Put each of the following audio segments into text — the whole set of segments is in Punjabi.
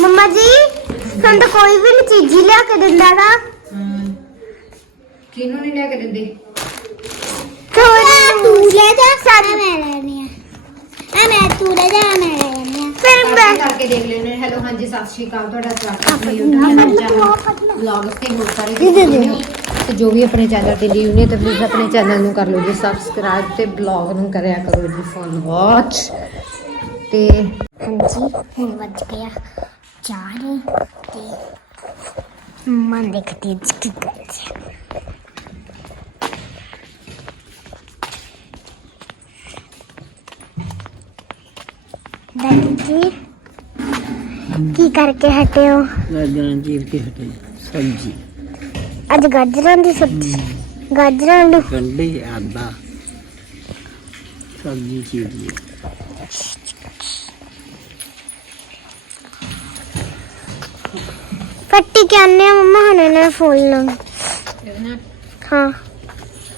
ਮੰਮਾ ਜੀ ਸਾਨੂੰ ਤਾਂ ਕੋਈ ਵੀ ਨਹੀਂ ਚੀਜ਼ ਹੀ ਲਿਆ ਕੇ ਦਿੰਦਾ ਗਾ। ਕਿਹਨੂੰ ਨਹੀਂ ਲੈ ਕੇ ਦਿੰਦੇ? ਥੋੜਾ ਤੂੰ ਲੈ ਜਾ ਸਾਰੇ ਮੈਂ ਲੈਣੀ ਆ ਆ ਮੈਂ ਤੂੰ ਲੈ ਜਾ ਮੈਂ ਲੈਣੀ ਆ ਫਿਰ ਮੈਂ ਸਾਰਚੀ ਕਰਕੇ ਦੇਖ ਲੈਣੇ ਹੈਲੋ ਹਾਂਜੀ ਸਤਿ ਸ਼੍ਰੀ ਅਕਾਲ ਤੁਹਾਡਾ ਸਵਾਗਤ ਹੈ YouTube ਚੈਨਲ ਵਲੌਗਸ ਤੇ ਹੋਰ ਸਾਰੇ video ਨੇ। ਤੇ ਜੋ ਵੀ ਆਪਣੇ ਚੈਨਲ ਤੇ ਨਿਊ ਨੇ ਤਾਂ ਪਲੀਜ਼ ਆਪਣੇ ਚੈਨਲ ਨੂੰ ਕਰ ਲਓ ਜੀ ਸਬਸਕ੍ਰਾਈਬ ਤੇ ਬਲੌਗ ਨੂੰ ਕਰਿਆ ਕਰੋ ਜੀ ਫੋਨ ਵਾਚ ਤੇ ਹਾਂਜੀ ਹੁਣ ਵੱਜ ਗਿਆ ਚਾਰ ਤੇ ਮਨ ਦੇਖਦੀ ਕੀ ਕਰ ਦਾਦੀ ਜੀ ਕੀ ਕਰਕੇ ਹਟੇ ਹੋ? ਗਾਜਰਾਂ ਚੀਰ ਕੇ ਹਟੇ ਸਬਜ਼ੀ। ਅੱਜ ਗਾਜਰਾਂ ਦੀ ਸਬਜ਼ੀ ਗਾਜਰਾਂ ਨੂੰ ਗੰਢੇ ਆਦਾ। ਸਬਜ਼ੀ ਚੀਰ ਪੱਟੀ ਕੇ ਆਨੇ ਆ ਮੰਮਾ ਹਣੇ ਨਾ ਫੁੱਲ ਨੂੰ ਹਾਂ।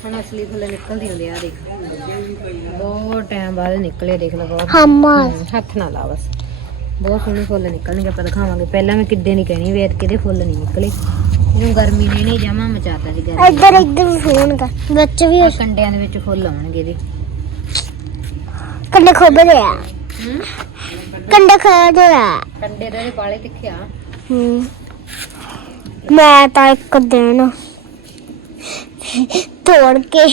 ਹੁਣ ਅਸਲੀ ਫੁੱਲ ਨਿਕਲਦੀ ਹੁੰਦੇ ਆ ਦੇਖ। ਬਹੁਤ ਟਾਈਮ ਬਾਅਦ ਨਿਕਲੇ ਦੇਖ ਲਓ ਬਹੁਤ। ਹਮਾ ਹਮ, ਹੱਥ ਨਾ ਲਾ ਬਸ। ਬਹੁਤ ਸੋਹਣੇ ਫੁੱਲ ਨਿਕਲਣਗੇ ਆਪਾਂ ਦਿਖਾਵਾਂਗੇ। ਪਹਿਲਾਂ ਮੈਂ ਕਿੱਡੇ ਨਹੀਂ ਕਹਿਣੀ ਵੇਤ ਕਿਹਦੇ ਫੁੱਲ ਨਹੀਂ ਨਿਕਲੇ। ਇਹਨੂੰ ਗਰਮੀ ਨੇ ਨਹੀਂ ਜਮਾ ਮਚਾਤਾ ਸੀ ਗਰਮੀ। ਇੱਧਰ ਇੱਧਰ ਕਰ। ਵਿੱਚ ਵੀ ਆਹ ਕੰਡਿਆਂ ਦੇ ਵਿੱਚ ਫੁੱਲ ਆਉਣਗੇ ਇਹਦੇ। ਕੰਡੇ ਖੋਬਦੇ ਆ ਹੂੰ? ਕੰਡੇ ਖੋਬਦੇ ਆ ਕੰਡੇ ਦੇ ਵਾਲੇ ਤਿੱਖਿਆ ਹੂੰ। ਮੈਂ ਤਾਂ ਇੱਕ ਦਿਨ ਤੋੜ ਕੇ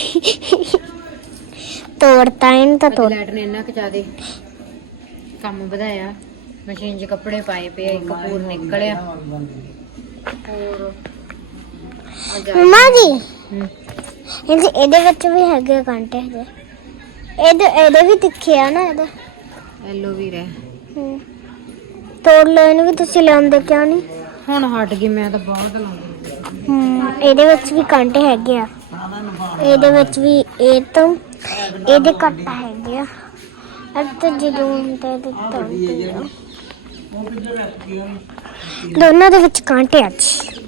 ਤੋੜਤਾ ਇਹਨੂੰ ਤਾਂ ਤੋੜ ਲੈਟ ਨੇ ਇੰਨਾ ਜ਼ਿਆਦੇ ਕੰਮ ਵਧਾਇਆ। ਮਸ਼ੀਨ 'ਚ ਕੱਪੜੇ ਪਾਏ ਪਏ ਆ, ਇੱਕ ਪੂਰ ਨਿਕਲਿਆ। ਹੋਰ। ਮੰਮਾ ਜੀ। ਇਹਦੇ ਇਹਦੇ ਵਿੱਚ ਵੀ ਹੈਗੇ ਕਾਂਟੇ ਹਜੇ ਇਹਦੇ ਇਹਦੇ ਵੀ ਤਿੱਖੇ ਆ ਨਾ ਇਹਦੇ। ਐਲੋਵੀਰਾ ਹੂੰ। ਤੋੜ ਲਓ ਇਹਨੂੰ ਵੀ ਤੁਸੀਂ ਲਿਆਉਂਦੇ ਕਿਉਂ ਨਹੀਂ? ਹੁਣ ਹਟ ਗਈ ਮੈਂ ਤਾਂ ਬਹੁਤ ਲਾਉਂਦੀ ਹੂੰ ਇਹਦੇ ਵਿੱਚ ਵੀ ਕਾਂਟੇ ਹੈਗੇ ਆ। ਇਹਦੇ ਵਿੱਚ ਵੀ ਇਹ ਤੋਂ ਇਹਦੇ ਕੱਟ ਹੈਗੇ ਆ। ਅਤੇ ਜਦੋਂ ਹੁੰਦਾ ਤੇ। ਆ ਦੋਨਾਂ ਦੇ ਵਿੱਚ ਕਾਂਟੇ ਆ ਜੀ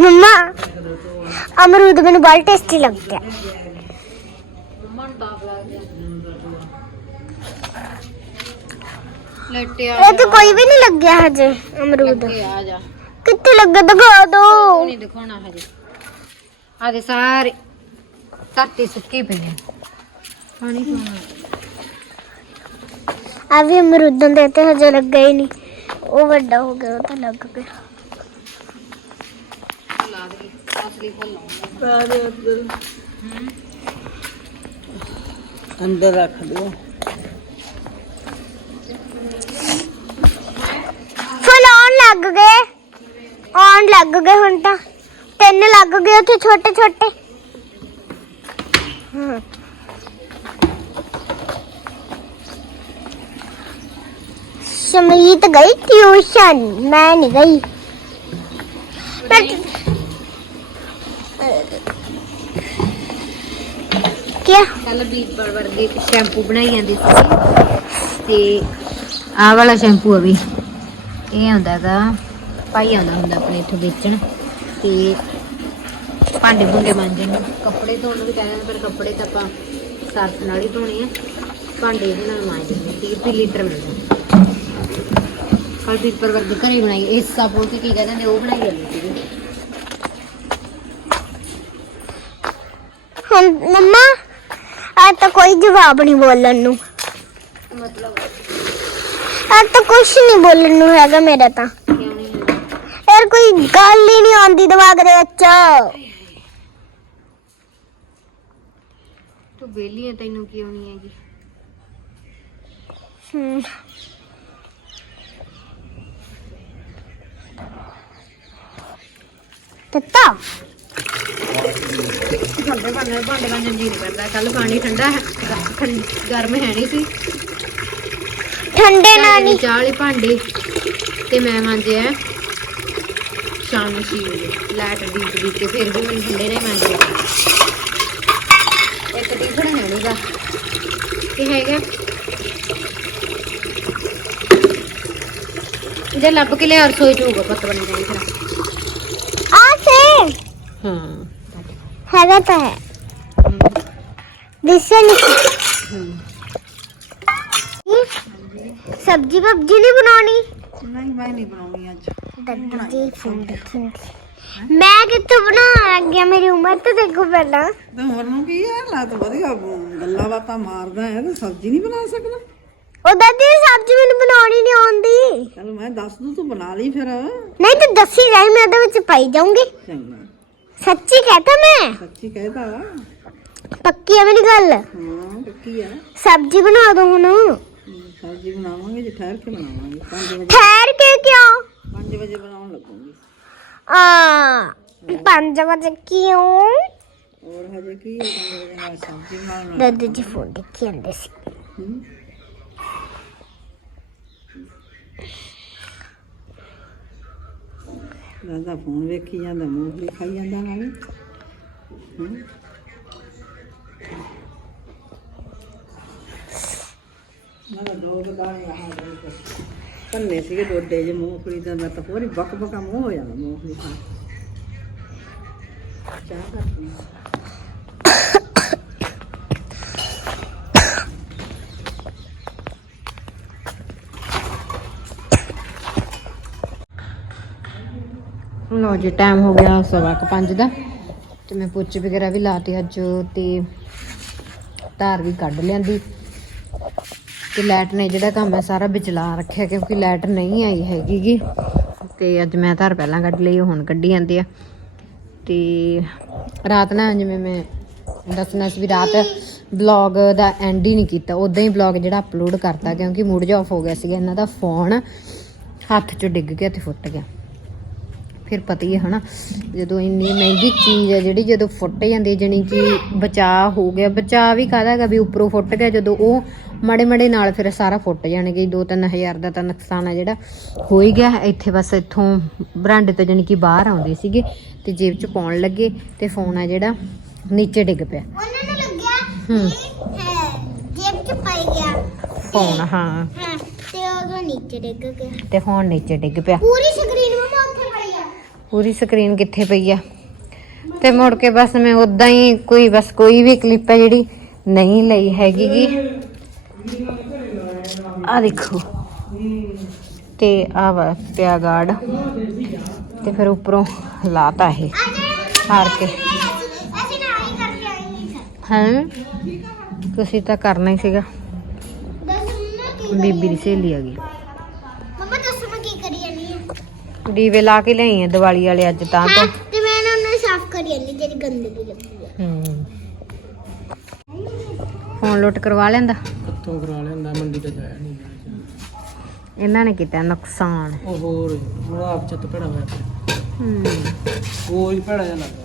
ਮੰਮਾ ਅਮਰੂਦ ਮੈਨੂੰ ਬਹੁਤ ਟੇਸਟੀ ਲੱਗਦਾ। ਲਟਿਆ ਇਹ ਤਾਂ ਕੋਈ ਵੀ ਨਹੀਂ ਲੱਗਿਆ ਹਜੇ ਅਮਰੂਦ। ਆ ਜਾ। ਕਿੱਥੇ ਲੱਗਾ ਦਿਖਾ ਦੋ। ਨਹੀਂ ਦਿਖਾਉਣਾ ਹਜੇ। ਆ ਦੇ ਸਾਰੇ ਧਰਤੀ ਸੁੱਕੀ ਪਈ ਹੈ ਪਾਣੀ ਪਾਉਣਾ। ਆ ਵੀ ਅਮਰੂਦਾਂ ਦੇ ਤੇ ਹਜੇ ਲੱਗਾ ਹੀ ਨਹੀਂ। ਉਹ ਵੱਡਾ ਹੋ ਗਿਆ ਉਹ ਤਾਂ ਲੱਗ ਗਿਆ ਲਾ ਦੇ ਅਸਲੀ ਫੁੱਲ ਲਾਉਂਦੇ ਸਾਰੇ ਅੰਦਰ ਅੰਦਰ ਰੱਖ ਦਿਓ ਫੁੱਲ ਆਉਣ ਲੱਗ ਗਏ ਆਉਣ ਲੱਗ ਗਏ ਹੁਣ ਤਾਂ ਤਿੰਨ ਲੱਗ ਗਏ ਉੱਥੇ ਛੋਟੇ ਛੋਟੇ ਹਾਂ ਸਮੀਤ ਗਈ ਟਿਊਸ਼ਨ। ਮੈਂ ਨਹੀਂ ਗਈ। ਪਰ ਕੀ ਕੱਲ ਬੀਟ ਪਰ ਵਰਗੇ ਸ਼ੈਂਪੂ ਬਣਾਈ ਜਾਂਦੀ ਸੀ। ਤੇ ਆਹ ਵਾਲਾ ਸ਼ੈਂਪੂ ਆ ਵੀ। ਇਹ ਆਉਂਦਾ ਗਾ ਭਾਈ ਆਉਂਦਾ ਹੁੰਦਾ ਆਪਣੇ ਇੱਥੋਂ ਵੇਚਣ। ਤੇ ਭਾਂਡੇ ਭੁੰਡੇ ਮਾਂਜਣ ਨੂੰ ਕੱਪੜੇ ਧੋਣ ਨੂੰ ਵੀ ਕਹਿੰਦੇ ਨੇ ਪਰ ਕੱਪੜੇ ਤਾਂ ਆਪਾਂ ਸਰਫ ਨਾਲ ਹੀ ਧੋਣੇ ਆ। ਭਾਂਡੇ ਇਹਦੇ ਨਾਲ ਮਾਂਜਦੇ ਨੇ 30 ਰੁਪਏ ਲੀਟਰ ਮਿਲਦਾ ਕੱਲ ਬੀਟ ਪਰ ਵਰਗੇ ਘਰੇ ਬਣਾਈ। ਇਸ ਸਾਬਣ ਤੇ ਕੀ ਕਹਿੰਦੇ ਨੇ ਉਹ ਬਣਾਈ ਜਾਂਦੀ ਸੀ ਹੁਣ ਮੰਮਾ ਆ ਤਾਂ ਕੋਈ ਜਵਾਬ ਨਹੀਂ ਬੋਲਣ ਨੂੰ। ਮਤਲਬ? ਆ ਤਾਂ ਕੁਝ ਨਹੀਂ ਬੋਲਣ ਨੂੰ ਹੈਗਾ ਮੇਰਾ ਤਾਂ। ਕਿਉਂ ਨਹੀਂ? ਯਾਰ ਕੋਈ ਗੱਲ ਹੀ ਨਹੀਂ ਆਉਂਦੀ ਦਿਮਾਗ ਦੇ ਵਿੱਚ। ਤੂੰ ਵਿਹਲੀ ਹੈ ਤੈਨੂੰ ਕਿਉਂ ਨਹੀਂ ਹੈਗੀ? ਹਮ। ਤੱਤਾ ਭਾਂਡੇ ਭਾਂਡੇ ਭਾਂਡੇ ਮਾਂਜਣ ਜੀ ਨਹੀਂ ਕਰਦਾ। ਕੱਲ ਪਾਣੀ ਠੰਡਾ ਹੈ ਗਰਮ ਹੈ ਨਹੀਂ ਸੀ। ਠੰਡੇ ਨਾਲ ਨਹੀਂ। ਚਾਹ ਵਾਲੇ ਭਾਂਡੇ ਤੇ ਮੈਂ ਮਾਂਜਿਆ ਸ਼ਾਮ ਨੂੰ ਵਜੇ ਲਾਈਟ ਡੀਪ ਡੀਪ ਕੇ ਫਿਰ ਵੀ ਮੈਨੂੰ ਠੰਡੇ ਨਹੀਂ ਇੱਕ ਟਿਫਨ ਹੈ ਨਹੀਂਗਾ ਕੀ ਹੈਗਾ। ਜੇ ਲੱਭ ਕੇ ਲਿਆ ਰਸੋਈ ਚ ਹੋਊਗਾ ਪੱਤ ਬਣ ਜਾਣੀ ਫਿਰ ਆ ਸੇ ਹਾਂ ਹੈਗਾ ਤਾਂ ਹੈ। ਦਿਸੇ ਨਹੀਂ ਸਬਜੀ ਵਬਜੀ ਨਹੀਂ ਬਣਾਉਣੀ? ਨਹੀਂ ਮੈਂ ਨਹੀਂ ਬਣਾਉਣੀ ਅੱਜ। ਮੈਂ ਕਿੱਥੋਂ ਬਣਾ ਗਿਆ ਮੇਰੀ ਉਮਰ ਤੇ ਦੇਖੋ ਪਹਿਲਾਂ। ਤੇ ਹੋਰ ਨੂੰ ਕੀ ਹੈ? ਲਾ ਤਾਂ ਵਧੀਆ ਗੱਲਾਂ ਬਾਤਾਂ ਮਾਰਦਾ ਹੈ ਤੇ ਸਬਜ਼ੀ ਨਹੀਂ ਬਣਾ ਸਕਦਾ। ਉਹ ਦਾਦੀ ਸਬਜੀ ਮੈਨੂੰ ਬਣਾਉਣੀ ਨਹੀਂ ਆਉਂਦੀ। ਚਲ ਮੈਂ ਦੱਸ ਦੂੰ ਤੂੰ ਬਣਾ ਲਈ ਫਿਰ। ਨਹੀਂ ਤੂੰ ਦੱਸੀ ਜਾਈ ਮੈਂ ਉਹਦੇ ਵਿੱਚ ਪਾਈ ਜਾਊਂਗੀ। ਚੰਗਾ। ਸੱਚੀ ਕਹਤਾ ਮੈਂ? ਸੱਚੀ ਕਹਿਦਾ ਪੱਕੀ ਹੈ ਮੇਰੀ ਗੱਲ? ਹਾਂ ਪੱਕੀ ਆ। ਸਬਜੀ ਬਣਾ ਦੋ ਹੁਣ। ਹਮ, ਸਬਜ਼ੀ ਬਣਾਵਾਂਗੇ ਜੇ ਠਹਿਰ ਕੇ ਬਣਾਵਾਂਗੇ। 5 ਵਜੇ ਠਹਿਰ ਕੇ ਕਿਉਂ? 5 ਵਜੇ ਬਣਾਉਣ ਲੱਗੂਗੀ। ਆ 5 ਵਜੇ ਕਿਉਂ? ਹੋਰ ਹਜੇ ਕੀ ਹੈ 5 ਵਜੇ ਨਾਲ ਸਬਜ਼ੀ ਬਣਾਉਣ ਦਾਦੀ ਜੀ ਫੋਨ ਦੇਖੀ ਜਾਂਦੇ ਸੀ। ਹਮ। ਦਾਦਾ ਫੋਨ ਵੇਖੀ ਜਾਂਦਾ ਮੂੰਗਫਲੀ ਖਾਈ ਜਾਂਦਾ ਨਾਲੇ ਹਮ। ਮੈਂ ਤਾਂ ਦੋ ਗਦਾਣੇ ਆਹ ਕੰਨੇ ਸੀਗੇ ਡੋਡੇ ਜੇ ਮੂੰਗਫਲੀ ਦਾ, ਮੈਂ ਤਾਂ ਪੂਰੀ ਬੱਕ ਬੱਕਾ ਮੂੰਹ ਹੋ ਜਾਂਦਾ ਮੂੰਗਫਲੀ ਖਾ ਚਾਹ ਕਰਦੀ ਲੋ ਜੀ ਟਾਈਮ ਹੋ ਗਿਆ ਸਵਾ ਕੁ ਪੰਜ ਦਾ। ਤੇ ਮੈਂ ਪੋਚੇ ਵਗੈਰਾ ਵੀ ਲਾਤੇ ਅੱਜ ਤੇ ਧਾਰ ਵੀ ਕੱਢ ਲਿਆਂਦੀ। ਤੇ ਲਾਈਟ ਨੇ ਜਿਹੜਾ ਕੰਮ ਹੈ ਸਾਰਾ ਵਿਚਲਾ ਰੱਖਿਆ ਕਿਉਂਕਿ ਲਾਈਟ ਨਹੀਂ ਆਈ ਹੈਗੀ ਤੇ ਅੱਜ ਮੈਂ ਧਾਰ ਪਹਿਲਾਂ ਕੱਢ ਲਈ ਹੁਣ ਕੱਢੀ ਜਾਂਦੀ ਆ। ਤੇ ਰਾਤ ਨਾ ਜਿਵੇਂ ਮੈਂ ਦੱਸਣਾ ਸੀ ਵੀ ਰਾਤ ਬਲੌਗ ਦਾ ਐਂਡ ਹੀ ਨਹੀਂ ਕੀਤਾ। ਉਦਾਂ ਹੀ ਬਲੌਗ ਜਿਹੜਾ ਅਪਲੋਡ ਕਰਤਾ ਕਿਉਂਕਿ ਮੂਡ ਜਿਹਾ ਆਫ ਹੋ ਗਿਆ ਸੀਗਾ, ਇਹਨਾਂ ਦਾ ਫੋਨ ਹੱਥ 'ਚੋਂ ਡਿੱਗ ਗਿਆ ਤੇ ਫੁੱਟ ਗਿਆ। ਫਿਰ ਪਤਾ ਹੀ ਹੈ ਹਨਾ। ਜਦੋਂ ਇੰਨੀ ਮਹਿੰਗੀ ਚੀਜ਼ ਹੈ ਜਿਹੜੀ ਜਦੋਂ ਫੁੱਟ ਜਾਂਦੀ ਜਾਣੀ ਕਿ ਬਚਾਅ ਹੋ ਗਿਆ। ਬਚਾਅ ਵੀ ਕਾਹਦਾ ਹੈਗਾ ਵੀ ਉੱਪਰੋਂ ਫੁੱਟ ਗਿਆ ਜਦੋਂ ਉਹ ਮੜੇ ਮੜੇ ਨਾਲ ਫਿਰ ਸਾਰਾ ਫੁੱਟ ਜਾਣਗੇ। 2-3000 ਦਾ ਤਾਂ ਨੁਕਸਾਨ ਹੈ ਜਿਹੜਾ। ਹੋ ਹੀ ਗਿਆ। ਇੱਥੇ ਬਸ ਇੱਥੋਂ ਬਰਾਂਡੇ ਤੋਂ ਜਾਣੀ ਕਿ ਬਾਹਰ ਆਉਂਦੇ ਸੀਗੇ ਤੇ ਜੇਬ 'ਚ ਪਾਉਣ ਲੱਗੇ ਤੇ ਫੋਨ ਆ ਜਿਹੜਾ ਨੀਚੇ ਡਿੱਗ ਪਿਆ। ਉਹਨਾਂ ਨੂੰ ਲੱਗਿਆ ਹੂੰ। ਜੇਬ ਚ ਪਾਈ ਗਿਆ ਫੋਨ ਹਾਂ। ਹਾਂ ਤੇ ਉਦੋਂ ਨੀਚੇ ਡਿੱਗ ਗਿਆ। ਤੇ ਫੋਨ ਨੀਚੇ ਡਿੱਗ ਪਿਆ। ਪੂਰੀ ਸਕਰੀਨ ਮਮਾ ਉੱਥੇ ਪਈ ਆ ਪੂਰੀ ਸਕਰੀਨ ਕਿੱਥੇ ਪਈ ਆ? ਤੇ ਮੁੜ ਕੇ ਬਸ ਮੈਂ ਉਦਾਂ ਹੀ ਕੋਈ, ਬਸ ਕੋਈ ਵੀ ਕਲਿੱਪ ਹੈ ਜਿਹੜੀ ਨਹੀਂ ਲਈ ਹੈਗੀ ਗੀ ਆ ਦੇਖੋ। ਤੇ ਆ ਵਾ ਪਿਆ ਗਾਰਡ ਤੇ ਫਿਰ ਉੱਪਰੋਂ ਲਾਤਾ ਇਹ। ਹਾਰ ਕੇ। ਅਸੀਂ ਹਾਂ? ਤੁਸੀਂ ਤਾਂ ਕਰਨਾ ਹੀ ਸੀਗਾ। ਬੀਬੀ ਦੀ ਸਹੇਲੀ ਆ ਗਈ ਮੰਮਾ ਦੱਸ ਮੈਂ ਕੀ ਕਰੀ ਜਾਨੀ ਆ ਦੀਵੇ ਲਾ ਕੇ ਲਈ ਆ ਦੀਵਾਲੀ ਵਾਲੇ ਅੱਜ ਤਾਂ ਤੋਂ ਹਾਂ ਤੇ। ਮੈਂ ਨਾ ਉਹਨੂੰ ਸਾਫ਼ ਕਰੀ ਜਾਨੀ ਜਿਹੜੀ ਗੰਦਗੀ ਲੱਗੀ ਆ। ਹੂੰ। ਫੋਨ ਲੋਟ ਕਰਵਾ ਲੈਂਦਾ? ਕਿੱਥੋਂ ਕਰਾ ਲੈਂਦਾ ਮੰਡੀ ਤੇ ਜਾਇਆ ਨਹੀਂ ਇਹਨਾਂ ਨੇ ਕੀਤਾ ਨੁਕਸਾਨ। ਉਹ ਹੋਰ ਉਹਦਾ ਆਪ ਚਿੱਤ ਭੜਾ ਹੋਇਆ ਪਿਆ। ਹੂੰ। ਹੀ ਭੜਾ ਜਿਹਾ ਲੱਗਦਾ।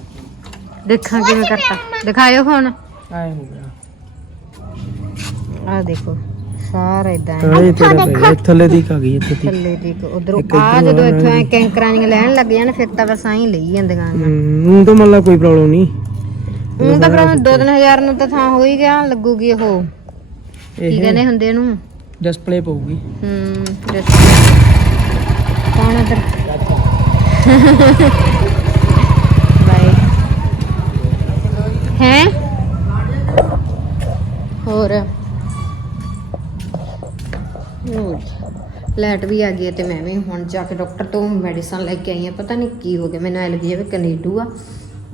ਦੇਖਾਂ ਕਿਵੇਂ ਕਰਤਾ। ਦਿਖਾਇਓ ਹੁਣ। ਐ ਹੋ ਗਿਆ। ਆਹ ਦੇਖੋ। ਸਾਰਾ ਇਦਾਂ ਇਹ ਤੇਰਾ ਪਿਆ ਥੱਲੇ ਦੀ ਕਾ ਗਈ ਇੱਥੇ ਦੀ। ਥੱਲੇ ਦੀ ਉਧਰੋਂ ਆ ਜਦੋਂ ਇੱਥੋਂ ਐ ਕੈਂਕਰਾਂ ਜਿਹੀਆਂ ਲੈਣ ਲੱਗ ਜਾਣ ਫਿਰ ਤਾਂ ਬਸ ਆਈ ਲਈ ਜਾਂਦੀਆਂ ਹੂੰ ਤਾਂ ਮੰਨ ਲਾ ਕੋਈ ਪ੍ਰੋਬਲਮ ਨਹੀਂ। ਹੁਣ ਤਾਂ ਫਿਰ ਦੋ ਤਿੰਨ ਹਜ਼ਾਰ ਨੂੰ ਤਾਂ ਥਾਂ ਹੋ ਹੀ ਗਿਆ ਲੱਗੂਗੀ ਉਹ। ਕੀ ਕਹਿੰਦੇ ਹੁੰਦੇ ਇਹਨੂੰ? ਡਿਸਪਲੇ ਪਊਗੀ। ਹੂੰ ਕੌਣ ਉਧਰ ਬਾਏ ਹੈ ਹੋਰ ਲੈਟ ਵੀ ਆ ਗਈ ਹੈ ਤੇ ਮੈਂ ਵੀ ਹੁਣ ਜਾ ਕੇ ਡਾਕਟਰ ਤੋਂ ਮੈਡੀਸਨ ਲੈ ਕੇ ਆਈ ਹਾਂ। ਪਤਾ ਨਹੀਂ ਕੀ ਹੋ ਗਿਆ, ਮੈਨੂੰ ਐ ਲੱਗੀ ਜਿਵੇਂ ਕਨੇਡੂ ਆ।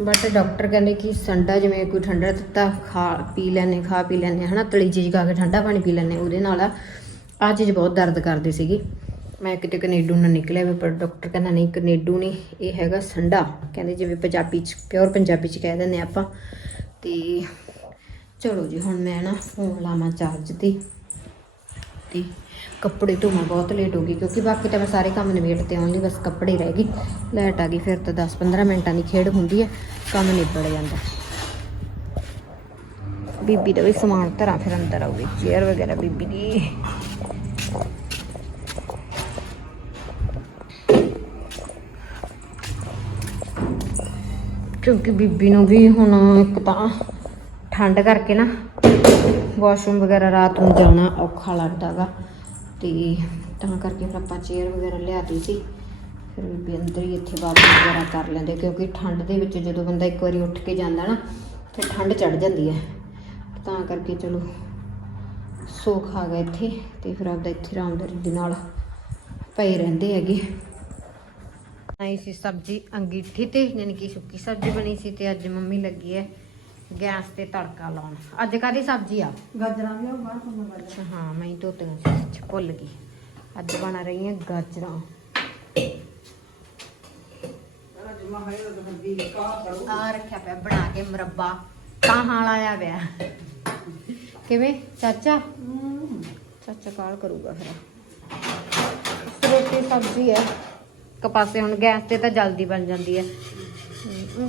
ਬਟ ਡਾਕਟਰ ਕਹਿੰਦੇ ਕਿ ਸੰਡਾ ਜਿਵੇਂ ਕੋਈ ਠੰਡਾ ਤੱਤਾ ਖਾ ਪੀ ਲੈਨੇ ਖਾ ਪੀ ਲੈਨੇ ਹਨਾ, ਤਲੀ ਚੀਜ਼ ਖਾ ਕੇ ਠੰਡਾ ਪਾਣੀ ਪੀ ਲੈਨੇ ਉਹਦੇ ਨਾਲ ਆ, ਆਹ ਚੀਜ਼ ਬਹੁਤ ਦਰਦ ਕਰਦੀ ਸੀਗੀ। ਮੈਂ ਕਿਤੇ ਕਨੇਡੂ ਨਾ ਨਿਕਲਿਆ ਵੀ, ਪਰ ਡਾਕਟਰ ਕਹਿੰਦਾ ਨਹੀਂ, ਕਨੇਡੂ ਨਹੀਂ, ਇਹ ਹੈਗਾ ਸੰਡਾ। ਕਹਿੰਦੇ ਜਿਵੇਂ ਪੰਜਾਬੀ ਚ ਪਿਓਰ ਪੰਜਾਬੀ ਚ ਕਹਿ ਦਿੰਦੇ ਆਪਾਂ। ਤੇ ਚਲੋ ਜੀ, ਹੁਣ ਮੈਂ ਨਾ ਫੋਨ ਲਾਵਾਂ ਚਾਰਜ ਤੇ। ਤੇ ਕੱਪੜੇ ਧੋਣਾ ਬਹੁਤ ਲੇਟ ਹੋ ਗਈ ਕਿਉਂਕਿ ਬਾਕੀ ਤਾਂ ਮੈਂ ਸਾਰੇ ਕੰਮ ਨਿਬੇੜ ਤੇ ਓਨਲੀ ਬਸ ਕੱਪੜੇ ਰਹਿ ਗਏ। ਲਾਈਟ ਆ ਗਈ, ਫਿਰ ਤਾਂ 10-15 ਮਿੰਟਾਂ ਦੀ ਖੇਡ ਹੁੰਦੀ ਹੈ ਕੰਮ ਨਿਬੜ ਜਾਂਦਾ। ਬੀਬੀ ਦਾ ਵੀ ਸਮਾਨ ਧਰਾਂ, ਫਿਰ ਅੰਦਰ ਆਉਗੀ ਚੇਅਰ ਵਗੈਰਾ ਬੀਬੀ ਦੀ। ਕਿਉਂਕਿ ਬੀਬੀ ਨੂੰ ਵੀ ਹੁਣ ਇੱਕ ਤਾਂ ਠੰਡ ਕਰਕੇ ਨਾ ਵਾਸ਼ਰੂਮ ਵਗੈਰਾ ਰਾਤ ਨੂੰ ਜਾਣਾ ਔਖਾ ਲੱਗਦਾਗਾ ਤੇ ਤਾਂ ਕਰਕੇ ਫਿਰ ਆਪਾਂ ਚੇਅਰ ਵਗੈਰਾ ਲਿਆਤੀ ਸੀ। ਫਿਰ ਬੀਬੀ ਅੰਦਰ ਹੀ ਇੱਥੇ ਬਾਥਰੂਮ ਵਗੈਰਾ ਕਰ ਲੈਂਦੇ ਕਿਉਂਕਿ ਠੰਡ ਦੇ ਵਿੱਚ ਜਦੋਂ ਬੰਦਾ ਇੱਕ ਵਾਰੀ ਉੱਠ ਕੇ ਜਾਂਦਾ ਨਾ, ਫਿਰ ਠੰਡ ਚੜ ਜਾਂਦੀ ਹੈ। ਤਾਂ ਕਰਕੇ ਚਲੋ ਸੋਖ ਆ ਗਿਆ ਇੱਥੇ ਤੇ ਫਿਰ ਆਪਦਾ ਇੱਥੇ ਆਰਾਮਦਾਰੀ ਦੇ ਨਾਲ ਪਏ ਰਹਿੰਦੇ ਹੈਗੇ। ਆਈ ਸੀ ਸਬਜ਼ੀ, ਅੰਗੀਠੀ ਤੇ ਯਾਨੀ ਕਿ ਸੁੱਕੀ ਸਬਜ਼ੀ ਬਣੀ ਸੀ ਤੇ ਅੱਜ ਮੰਮੀ ਲੱਗੀ ਹੈ। ਗੈਸ ਤੇ ਤੜਕਾ ਲਾਉਣ। ਅੱਜ ਕਾਦੀ ਸਬਜ਼ੀ ਆ? ਗਾਜਰਾਂ ਵੀ ਉਹ ਬਾਹਰ ਤੋਂ ਗਾਜਰਾਂ ਅੱਛਾ ਹਾਂ ਮੈਂ ਹੀ ਧੋਤੀਆਂ ਸੀ ਸੱਚ ਭੁੱਲ ਗਈ। ਅੱਜ ਬਣਾ ਰਹੀਆਂ ਗਾਜਰਾਂ। ਅੱਜ ਮਾ ਹੈ ਉਹ ਬੰਦੀ ਕਾ ਕਰੂ। ਆ ਰੱਖਿਆ ਪਿਆ ਬਣਾ ਕੇ ਮੁਰੱਬਾ। ਤਾਂ ਹਾਲ ਆਇਆ ਪਿਆ। ਕਿਵੇਂ ਚਾਚਾ? ਚਾਚਾ ਕਾਲ ਕਰੂਗਾ ਫਿਰ? ਸਬਜ਼ੀ ਹੈ। ਇੱਕ ਪਾਸੇ ਹੁਣ ਗੈਸ ਤੇ ਤਾਂ ਜਲਦੀ ਬਣ ਜਾਂਦੀ ਹੈ।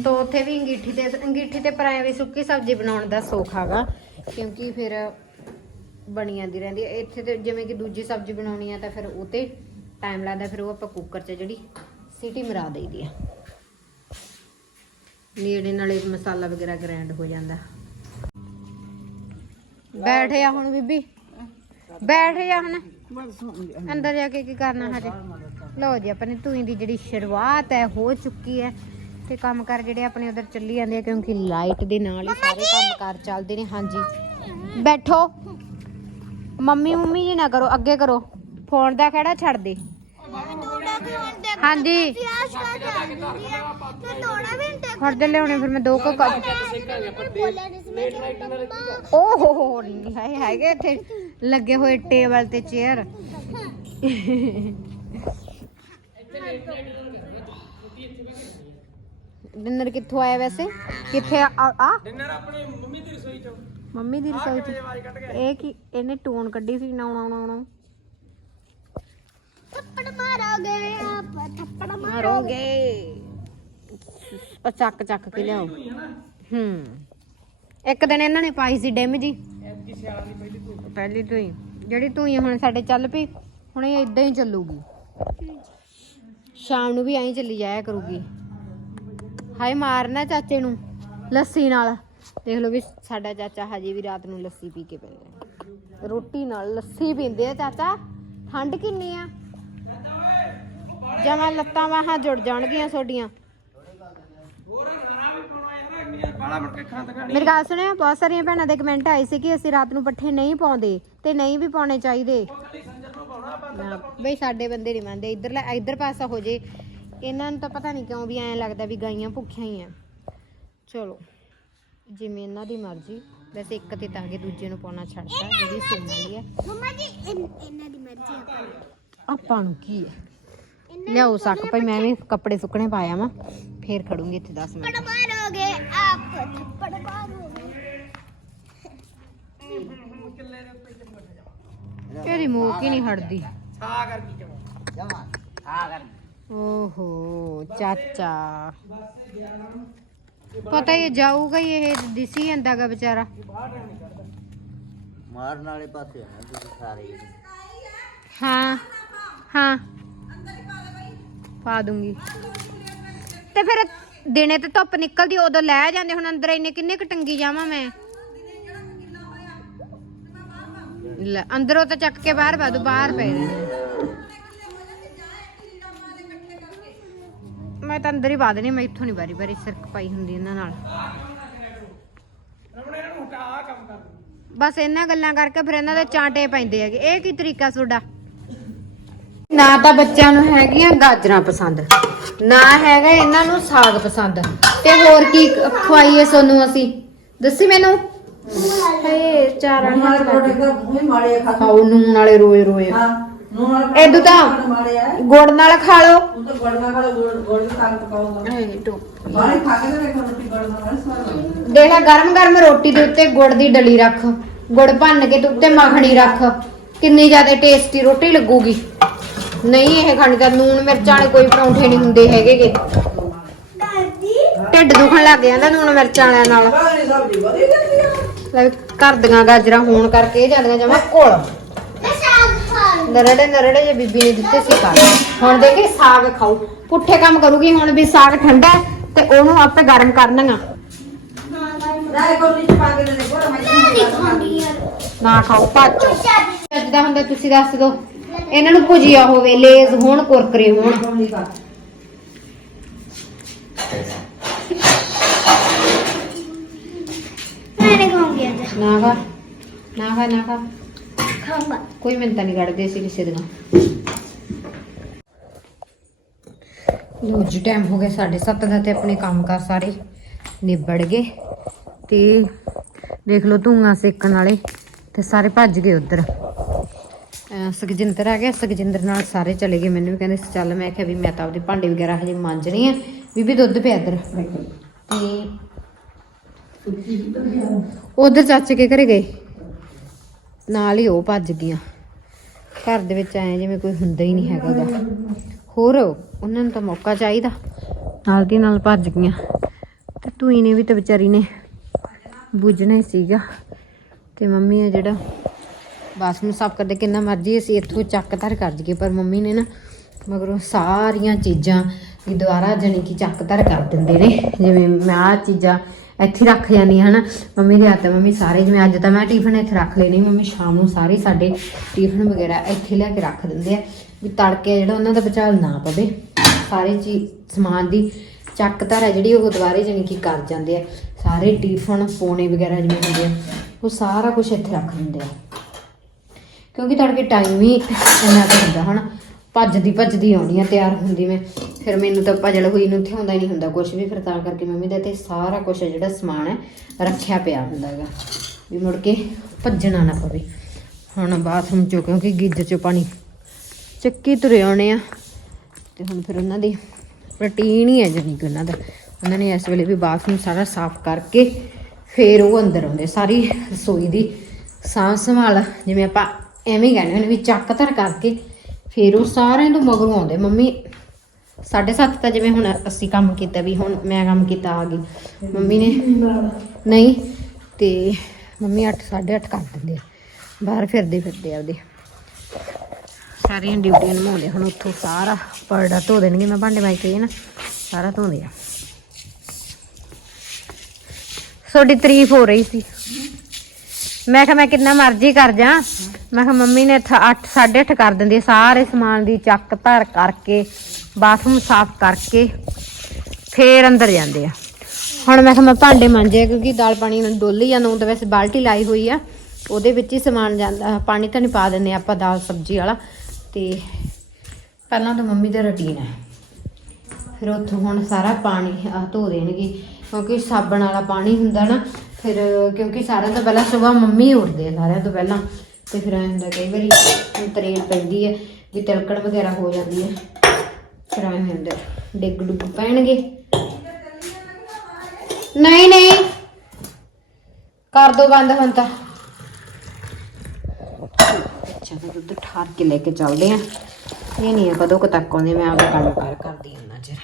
ਤਾਂ ਉੱਥੇ ਵੀ ਅੰਗੀਠੀ ਤੇ ਅੰਗੀਠੀ ਤੇ ਪਰਾਇਆ ਵੀ ਸੁੱਕੀ ਸਬਜ਼ੀ ਬਣਾਉਣ ਦਾ ਸੌਖ ਕਿਉਂਕਿ ਫਿਰ ਬਣੀ ਜਾਂਦੀ ਰਹਿੰਦੀ ਹੈ ਇੱਥੇ ਤੇ ਜਿਵੇਂ ਕਿ ਦੂਜੀ ਸਬਜ਼ੀ ਬਣਾਉਣੀ ਆ ਤਾਂ ਫਿਰ ਉਹ ਤੇ ਟਾਈਮ ਲੱਗਦਾ, ਫਿਰ ਉਹ ਆਪਾਂ ਕੁੱਕਰ 'ਚ ਜਿਹੜੀ ਸੀਟੀ ਮਰਾ ਦੇਈਦੀ ਆ। ਨੇੜੇ ਨਾਲੇ ਮਸਾਲਾ ਵਗੈਰਾ ਗ੍ਰਾਈਂਡ ਹੋ ਜਾਂਦਾ। ਬੈਠ ਜਾ ਹੁਣ ਬੀਬੀ। ਬੈਠ ਜਾ ਹੁਣ। ਅੰਦਰ ਜਾ ਕੇ ਕੀ ਕਰਨਾ ਹਜੇ? ਲਓ ਜੀ ਆਪਣੇ ਧੂਈ ਦੀ ਜਿਹੜੀ ਸ਼ੁਰੂਆਤ ਹੈ, ਹੋ ਚੁੱਕੀ ਹੈ। ਤੇ ਕੰਮ ਕਰ ਜਿਹੜੇ ਆਪਣੇ ਉਧਰ ਚੱਲੀ ਜਾਂਦੇ ਆ ਕਿਉਂਕਿ ਲਾਈਟ ਦੇ ਨਾਲ ਹੀ ਸਾਰੇ ਕੰਮ ਕਾਰ ਚੱਲਦੇ ਨੇ ਹਾਂਜੀ। ਬੈਠੋ। ਮੰਮੀ ਮੰਮੀ ਜੀ ਨਾ ਕਰੋ ਅੱਗੇ ਕਰੋ। ਫੋਨ ਦਾ ਖੜਾ ਛੱਡ ਦੇ? ਹਾਂਜੀ। ਫੜ ਦੇ ਲਿਆਉਣੇ ਫਿਰ ਮੈਂ ਦੋ ਕੁ ਕੱਪ ਓਹ ਹੋ ਹੈ ਹੈਗੇ ਇੱਥੇ ਲੱਗੇ ਹੋਏ ਟੇਬਲ ਤੇ ਚੇਅਰ। ਡਿਨਰ ਕਿੱਥੋਂ ਆਇਆ ਵੈਸੇ? ਕਿੱਥੇ ਆ ਆ ਡਿਨਰ ਆਪਣੀ ਮੰਮੀ ਦੀ ਰਸੋਈ ਚੋਂ। ਮੰਮੀ ਦੀ ਰਸੋਈ ਚ। ਆਵਾਜ਼ ਕੱਢ ਕੇ ਇਹ ਕੀ ਇਹਨੇ ਟੋਨ ਕੱਢੀ ਸੀ ਨਾ ਨਾ ਨਾ ਥੱਪੜ ਮਾਰੋਗੇ ਆਪ ਥੱਪੜ ਮਾਰੋਗੇ। ਉਹ ਚੱਕ ਚੱਕ ਕੇ ਲਿਆਓ। ਹੂੰ। ਇੱਕ ਦਿਨ ਇਹਨਾਂ ਨੇ ਪਾਈ ਸੀ ਡਿਮ ਜੀ। ਪਹਿਲੀ ਤੋਂ ਹੀ ਜਿਹੜੀ ਤੂੰ ਹੀ ਹੁਣ ਸਾਡੇ ਚੱਲ ਪਈ ਹੁਣ ਇਹ ਇਦਾਂ ਹੀ ਚੱਲੂਗੀ। ਸ਼ਾਮ ਨੂੰ ਵੀ ਐਂ ਚੱਲੀ ਜਾਇਆ ਕਰੂਗੀ। ਹਾਏ ਮਾਰਨਾ ਚਾਚੇ ਨੂੰ ਲੱਸੀ ਨਾਲ। ਦੇਖ ਲਓ ਵੀ ਸਾਡਾ ਚਾਚਾ ਹਜੇ ਵੀ ਰਾਤ ਨੂੰ ਲੱਸੀ ਪੀ ਕੇ ਪੈਂਦਾ ਰੋਟੀ ਨਾਲ ਲੱਸੀ ਪੀਂਦੇ ਆ ਚਾਚਾ। ਠੰਡ ਕਿੰਨੀ ਆ? ਜਮਾਂ ਲੱਤਾਂ ਬਾਹਾਂ ਜੁੜ ਜਾਣਗੀਆਂ ਤੁਹਾਡੀਆਂ। ਮੇਰੀ ਗੱਲ ਸੁਣਿਓ ਬਹੁਤ ਸਾਰੀਆਂ ਭੈਣਾਂ ਦੇ ਕਮੈਂਟ ਆਏ ਸੀ ਕਿ ਅਸੀਂ ਰਾਤ ਨੂੰ ਪੱਠੇ ਨਹੀਂ ਪਾਉਂਦੇ ਤੇ ਨਹੀਂ ਵੀ ਪਾਉਣੇ ਚਾਹੀਦੇ। ਬਈ ਸਾਡੇ ਬੰਦੇ ਨਹੀਂ ਮੰਨਦੇ। ਇਧਰ ਇਧਰ ਪਾਸਾ ਹੋ ਜੇ। ਇਹਨਾਂ ਨੂੰ ਤਾਂ ਪਤਾ ਨਹੀਂ ਕਿਉਂ ਵੀ ਐਂ ਲੱਗਦਾ ਵੀ ਗਾਈਆਂ ਭੁੱਖੀਆਂ ਹੀ ਆ। ਚਲੋ ਜਿਵੇਂ ਇਹਨਾਂ ਦੀ ਮਰਜ਼ੀ। ਵੈਸੇ ਇੱਕ ਤੇ ਤਾਂ ਕਿ ਦੂਜੇ ਨੂੰ ਪਾਉਣਾ ਛੱਡਤਾ ਜਿਹੜੀ ਸੁਣ ਵਾਲੀ ਹੈ ਮਮਾ ਜੀ ਇਨ- ਇਹਨਾਂ ਦੀ ਮਰਜ਼ੀ ਆਪਾਂ ਨੂੰ। ਆਪਾਂ ਨੂੰ ਕੀ ਹੈ ਲਿਆਓ ਸੱਕ ਭਾਈ ਮੈਂ ਵੀ ਕੱਪੜੇ ਸੁੱਕਣੇ ਪਾਇਆ ਵਾਂ। ਫੇਰ ਖੜੂੰਗੀ ਇੱਥੇ 10 ਮਿੰਟ। ਥੱਪੜ ਮਾਰੋਗੇ ਆਪ ਥੱਪੜ ਮਾਰੋਗੇ। ਇਹਦੀ ਮੂਕ ਹੀ ਨਹੀਂ ਹਟਦੀ। ਛਾ ਕਰ ਕੀ ਚਵਾ ਓਹੋ ਚਾਚਾ। ਪਤਾ ਹੀ ਹੈ, ਜਾਊਗਾ ਹੀ ਇਹ ਦਿਸੀ ਜਾਂਦਾਗਾ ਵਿਚਾਰਾ। ਮਾਰਨ ਵਾਲੇ ਪਾਸੇ ਆ ਨਾ ਤੁਸੀਂ ਸਾਰੇ। ਹਾਂ ਹਾਂ। ਪਾ ਦੂੰਗੀ। ਤੇ ਫਿਰ ਦਿਨੇ ਤੇ ਧੁੱਪ ਨਿਕਲਦੀ ਉਦੋਂ ਲੈ ਜਾਂਦੇ ਹੁਣ ਅੰਦਰ ਇੰਨੇ ਕਿੰਨੇ ਕੁ ਟੰਗੀ ਜਾਵਾਂ ਮੈਂ। ਲੈ ਅੰਦਰੋਂ ਤਾਂ ਚੱਕ ਕੇ ਬਾਹਰ ਪਾ ਦੂ ਬਾਹਰ ਪਏ ਨੇ। ਮੈਂ ਤਾਂ ਅੰਦਰ ਹੀ ਪਾ ਦੇਣੀ ਮੈਂ ਇੱਥੋਂ ਨਹੀਂ ਬਾਰੀ ਬਾਰੀ ਸਿਰਕ ਪਾਈ ਹੁੰਦੀ ਇਹਨਾਂ ਨਾਲ। ਬਸ ਇਹਨਾਂ ਗੱਲਾਂ ਕਰਕੇ ਫਿਰ ਇਹਨਾਂ ਦੇ ਚਾਂਟੇ ਪੈਂਦੇ ਹੈਗੇ। ਇਹ ਕੀ ਤਰੀਕਾ ਤੁਹਾਡਾ? ਨਾ ਤਾਂ ਬੱਚਿਆਂ ਨੂੰ ਹੈਗੀਆਂ ਗਾਜਰਾਂ ਪਸੰਦ ਨਾ ਹੈਗਾ ਇਹਨਾਂ ਨੂੰ ਸਾਗ ਪਸੰਦ। ਤੇ ਹੋਰ ਕੀ ਖਵਾਈਏ ਸੋਨੂੰ ਅਸੀਂ? ਦੱਸੀ ਮੈਨੂੰ? ਹਏ ਚਾਰਾਂ ਖਾਓ ਨੂਨ ਵਾਲੇ ਰੋਏ ਰੋਏ ਹਾਂ। ਇਹ ਮਾੜੇ ਆ ਗੁੜ ਨਾਲ ਖਾ ਲਓ। ਉਹ ਤਾਂ ਤਾਕਤ ਪਾਉਂਦਾ ਬਾਹਰ ਖਾ ਕੇ ਤਾਂ ਦੇਖੋ ਰੋਟੀ ਗੜਨਾ ਵਾਲਾ ਸਵਾਦ ਲੱਗਦਾ ਦੇਖਾ ਗਰਮ ਗਰਮ ਰੋਟੀ ਦੇ ਉੱਤੇ ਗੁੜ ਦੀ ਡਲੀ ਰੱਖ। ਗੁੜ ਭੰਨ ਕੇ ਤੇ ਉੱਤੇ ਮੱਖਣੀ ਰੱਖ। ਕਿੰਨੀ ਜ਼ਿਆਦਾ ਟੇਸਟੀ ਰੋਟੀ ਲੱਗੂਗੀ। ਨਹੀਂ ਇਹ ਖਾਣੀ ਤਾਂ ਨੂਨ ਮਿਰਚਾਂ ਵਾਲੇ ਕੋਈ ਪਰੌਂਠੇ ਨਹੀਂ ਹੁੰਦੇ ਹੈਗੇਗੇ। ਢਿੱਡ ਦੁਖਣ ਲੱਗ ਜਾਂਦਾ ਨੂਨ ਮਿਰਚਾਂ ਵਾਲਿਆਂ ਨਾਲ। ਸਾਰੀ ਸਬਜ਼ੀ ਵਧੀਆ ਜਾਂਦੀ ਆ। ਲੈ ਘਰ ਦੀਆਂ ਗਾਜਰਾਂ ਹੋਣ ਕਰਕੇ ਇਹ ਜਾਂਦੀਆਂ ਜਮਾ ਕੋਲ ਤੇ ਖਾ ਨਰੜੇ ਨਰੜੇ ਜੇ ਬੀਬੀ ਨੇ ਦਿੱਤੇ ਸੀ ਲਏ। ਹੁਣ ਦੇਖੇ ਸਾਗ ਖਾਓ ਪੁੱਠੇ ਕੰਮ ਕਰੂਗੀ ਹੁਣ ਵੀ ਸਾਗ ਠੰਡਾ ਹੈ ਤੇ ਉਹਨੂੰ ਆਪੇ ਗਰਮ ਕਰਨੀਆਂ ਨਾਲੇ ਕੋਲੀ ਚ ਪਾ ਕੇ ਦੇ ਕੋਲ ਮੈਂ ਨਹੀਂ ਖਾਂਦੀ ਯਾਰ ਨਾ ਖਾਓ ਸ਼ਾਦੀ ਜਿੱਦਾਂ ਹੁੰਦਾ ਤੁਸੀਂ ਦੱਸ ਦਿਓ ਇਹਨਾਂ ਨੂੰ ਭੁਜੀਆ ਹੋਵੇ ਲੇਜ਼ ਹੋਣ ਕੁਰਕਰੇ ਹੋਣ। ਕੋਲੀ ਨਾ ਖਾ ਨਾ ਖਾ ਨਾ ਖਾ। ਖਾਊਂਗਾ ਕੋਈ ਮਿੰਤਾ ਨਹੀਂ ਕੱਢਦੇ ਸੀ ਕਿਸੇ ਦੀਆਂ ਲੋ ਜੀ ਟਾਈਮ ਹੋ ਗਿਆ 7:30 ਦਾ ਤੇ ਆਪਣੇ ਕੰਮ ਕਰ ਸਾਰੇ ਨਿਬੜ ਗਏ ਤੇ ਦੇਖ ਲਓ ਧੂਆਂ ਸੇਕਣ ਵਾਲੇ ਤੇ ਸਾਰੇ ਭੱਜ ਗਏ ਉਧਰ। ਸੁਖਜਿੰਦਰ ਆ ਗਿਆ। ਸੁਖਜਿੰਦਰ ਨਾਲ ਸਾਰੇ ਚਲੇ ਗਏ। ਮੈਨੂੰ ਵੀ ਕਹਿੰਦੇ ਸੀ ਚੱਲ ਮੈਂ ਕਿਹਾ ਵੀ ਮੈਂ ਤਾਂ ਆਪਦੇ ਭਾਂਡੇ ਵਗੈਰਾ ਹਜੇ ਮਾਂਜਣੇ ਆ। ਬੀਬੀ ਦੁੱਧ ਪਿਆ ਇੱਧਰ। ਤੇ ਉਧਰ ਚਾਚੇ ਕੇ ਘਰੇ ਗਏ? ਨਾਲ ਹੀ ਉਹ ਭੱਜ ਗਈਆਂ। ਘਰ ਦੇ ਵਿੱਚ ਆਏ ਜਿਵੇਂ ਕੋਈ ਹੁੰਦਾ ਹੀ ਨਹੀਂ ਹੈਗਾ ਗਾ ਹੋਰ ਉਹਨਾਂ ਨੂੰ ਤਾਂ ਮੌਕਾ ਚਾਹੀਦਾ। ਨਾਲ ਦੀ ਨਾਲ ਭੱਜ ਗਈਆਂ। ਤੇ ਤੂੰ ਨੇ ਵੀ ਤੇ ਵਿਚਾਰੀ ਨੇ ਬੁੱਝਣਾ ਹੀ ਸੀਗਾ। ਤੇ ਮੰਮੀ ਆ ਜਿਹੜਾ ਬਾਥਰੂਮ ਸਾਫ਼ ਕਰਦੇ ਕਿੰਨਾ ਮਰਜ਼ੀ ਅਸੀਂ ਇੱਥੋਂ ਚੱਕ ਧਰ ਕਰ ਜੀਏ ਪਰ ਮੰਮੀ ਨੇ ਨਾ ਮਗਰੋਂ ਸਾਰੀਆਂ ਚੀਜ਼ਾਂ ਵੀ ਦੁਬਾਰਾ ਜਣੀ ਕਿ ਚੱਕ ਧਰ ਕਰ ਦਿੰਦੇ ਨੇ। ਜਿਵੇਂ ਮੈਂ ਆਹ ਚੀਜ਼ਾਂ ਇੱਥੇ ਰੱਖ ਜਾਂਦੀ ਹਾਂ ਹਨਾ। ਮੰਮੀ ਦੇ ਹੱਥ ਮੰਮੀ ਸਾਰੇ ਜਿਵੇਂ ਅੱਜ ਤਾਂ ਮੈਂ ਟਿਫਨ ਇੱਥੇ ਰੱਖ ਲੈਣੀ, ਮੰਮੀ ਸ਼ਾਮ ਨੂੰ ਸਾਰੇ ਸਾਡੇ ਟਿਫਨ ਵਗੈਰਾ ਇੱਥੇ ਲਿਆ ਕੇ ਰੱਖ ਦਿੰਦੇ ਆ। ਵੀ ਤੜਕੇ ਜਿਹੜਾ ਉਹਨਾਂ ਦਾ ਬਚਾਲ ਨਾ ਪਵੇ। ਸਾਰੇ ਚੀਜ਼ ਸਮਾਨ ਦੀ ਚੱਕ ਧਰ ਹੈ ਜਿਹੜੀ ਉਹ ਦੁਬਾਰੇ ਜਣੀ ਕਿ ਕਰ ਜਾਂਦੇ ਆ। ਸਾਰੇ ਟਿਫਨ ਪੋਣੇ ਵਗੈਰਾ ਜਿਵੇਂ ਹੁੰਦੇ ਆ, ਉਹ ਸਾਰਾ ਕੁਝ ਇੱਥੇ ਰੱਖ ਦਿੰਦੇ ਆ। ਕਿਉਂਕਿ ਤੜਕੇ ਟਾਈਮ ਹੀ ਇੰਨਾ ਕੁ ਹੁੰਦਾ, ਹਨਾ। ਭੱਜਦੀ ਭੱਜਦੀ ਆਉਣੀ ਆ, ਤਿਆਰ ਹੁੰਦੀ ਮੈਂ। ਫਿਰ ਮੈਨੂੰ ਤਾਂ ਭਜਲ ਹੋਈ ਨੂੰ ਇੱਥੇ ਹੁੰਦਾ ਹੀ ਨਹੀਂ ਹੁੰਦਾ ਕੁਝ ਵੀ, ਫਿਰ ਤਾਂ ਕਰਕੇ ਮੰਮੀ ਦਾ ਤੇ ਸਾਰਾ ਕੁਝ ਜਿਹੜਾ ਸਮਾਨ ਹੈ, ਰੱਖਿਆ ਪਿਆ ਹੁੰਦਾ ਹੈਗਾ। ਵੀ ਮੁੜ ਕੇ ਭੱਜਣਾ ਨਾ ਪਵੇ। ਹੁਣ ਬਾਥਰੂਮ ਚੋਂ, ਕਿਉਂਕਿ ਗਿੱਜ ਚੋਂ ਪਾਣੀ ਚੱਕੀ ਤੁਰੇ ਆਉਣੇ ਆ। ਤੇ ਹੁਣ ਫਿਰ ਉਹਨਾਂ ਦੀ ਰੁਟੀਨ ਹੀ ਹੈ ਜਾਨੀ ਕਿ ਉਹਨਾਂ ਦਾ। ਉਹਨਾਂ ਨੇ ਇਸ ਵੇਲੇ ਵੀ ਬਾਥਰੂਮ ਸਾਰਾ ਸਾਫ਼ ਕਰਕੇ ਫਿਰ ਉਹ ਅੰਦਰ ਆਉਂਦੇ ਸਾਰੀ ਰਸੋਈ ਦੀ ਸਾਂਭ ਸੰਭਾਲ, ਜਿਵੇਂ ਆਪਾਂ ਐਵੇਂ ਕਹਿੰਦੇ ਹੁੰਦੇ ਵੀ ਚੱਕ ਧਰ ਕਰਕੇ ਫਿਰ ਉਹ ਸਾਰਿਆਂ ਤੋਂ ਮਗਰੋਂ ਆਉਂਦੇ ਮੰਮੀ ਸਾਢੇ ਸੱਤ ਤਾਂ ਜਿਵੇਂ ਹੁਣ ਅਸੀਂ ਕੰਮ ਕੀਤਾ ਵੀ ਹੁਣ ਮੈਂ ਕੰਮ ਕੀਤਾ ਆ ਗਈ। ਮੰਮੀ ਨੇ ਨਹੀਂ, ਤੇ ਮੰਮੀ 8 8:30 ਕਰ ਦਿੰਦੇ ਬਾਹਰ ਫਿਰਦੇ ਫਿਰਦੇ ਆਪਦੇ ਸਾਰੀਆਂ ਡਿਊਟੀਆਂ ਨਿਭਾਉਂਦੇ ਹੁਣ ਉੱਥੋਂ ਸਾਰਾ ਪਰੜਾ ਧੋ ਦੇਣਗੇ, ਮੈਂ ਭਾਂਡੇ ਮਾਈ ਕੇ ਨਾ, ਸਾਰਾ ਧੋਂਦੇ ਆ। ਤੁਹਾਡੀ ਤਾਰੀਫ ਹੋ ਰਹੀ ਸੀ। ਮੈਂ ਕਿਹਾ, ਮੈਂ ਕਿੰਨਾ ਮਰਜ਼ੀ ਕਰ ਜਾ। ਮੈਂ ਕਿਹਾ, ਮੰਮੀ ਨੇ 8 8:30 ਕਰ ਦਿੰਦੀ ਸਾਰੇ ਸਮਾਨ ਦੀ ਚੱਕ ਧਰ ਕਰਕੇ ਬਾਥਰੂਮ ਸਾਫ਼ ਕਰਕੇ ਫੇਰ ਅੰਦਰ ਜਾਂਦੇ ਆ। ਹੁਣ ਮੈਂ ਕਿਹਾ ਮੈਂ ਭਾਂਡੇ ਮਾਂਜੇ ਆ ਕਿਉਂਕਿ ਦਾਲ ਪਾਣੀ ਨੂੰ ਡੁੱਲ ਹੀ ਜਾਂਦਾ ਹੁਣ ਤਾਂ ਵੈਸੇ ਬਾਲਟੀ ਲਾਈ ਹੋਈ ਆ। ਉਹਦੇ ਵਿੱਚ ਹੀ ਸਮਾਨ ਜਾਂਦਾ, ਪਾਣੀ ਤਾਂ ਨਹੀਂ ਪਾ ਦਿੰਦੇ ਆਪਾਂ ਦਾਲ ਸਬਜ਼ੀ ਵਾਲਾ। ਤੇ ਪਹਿਲਾਂ ਤਾਂ ਮੰਮੀ ਦਾ ਰੁਟੀਨ ਹੈ। ਫਿਰ ਉੱਥੋਂ ਹੁਣ ਸਾਰਾ ਪਾਣੀ ਧੋ ਦੇਣਗੇ। ਕਿਉਂਕਿ ਸਾਬਣ ਵਾਲਾ ਪਾਣੀ ਹੁੰਦਾ ਨਾ, ਫਿਰ ਕਿਉਂਕਿ ਸਾਰਿਆਂ ਤੋਂ ਪਹਿਲਾਂ ਸਵੇਰ ਮੰਮੀ ਉੱਠਦੇ ਆ ਸਾਰਿਆਂ ਤੋਂ ਪਹਿਲਾਂ। ਤੇ ਫਿਰ ਐਂ ਹੁੰਦਾ ਕਈ ਵਾਰੀ ਤਰੇਲ ਪੈਂਦੀ ਹੈ, ਵੀ ਤਿਲਕਣ ਵਗੈਰਾ ਹੋ ਜਾਂਦੀ ਹੈ। ਫਿਰ ਐਂ ਹੁੰਦਾ ਡਿੱਗ ਡੁੱਗ ਪੈਣਗੇ। ਨਹੀਂ ਨਹੀਂ। ਕਰ ਦੋ ਬੰਦ ਹੁਣ ਤਾਂ। ਅੱਛਾ ਤਾਂ ਦੁੱਧ ਠਾਰ ਕੇ ਲੈ ਕੇ ਚੱਲਦੇ ਆ। ਇਹ ਨਹੀਂ ਆ ਕਦੋਂ ਕੁ ਤੱਕ ਆਉਂਦੇ, ਮੈਂ ਆਪਦਾ ਕੰਮ ਕਾਰ ਕਰਦੀ ਹਾਂ ਨਜ਼ਰ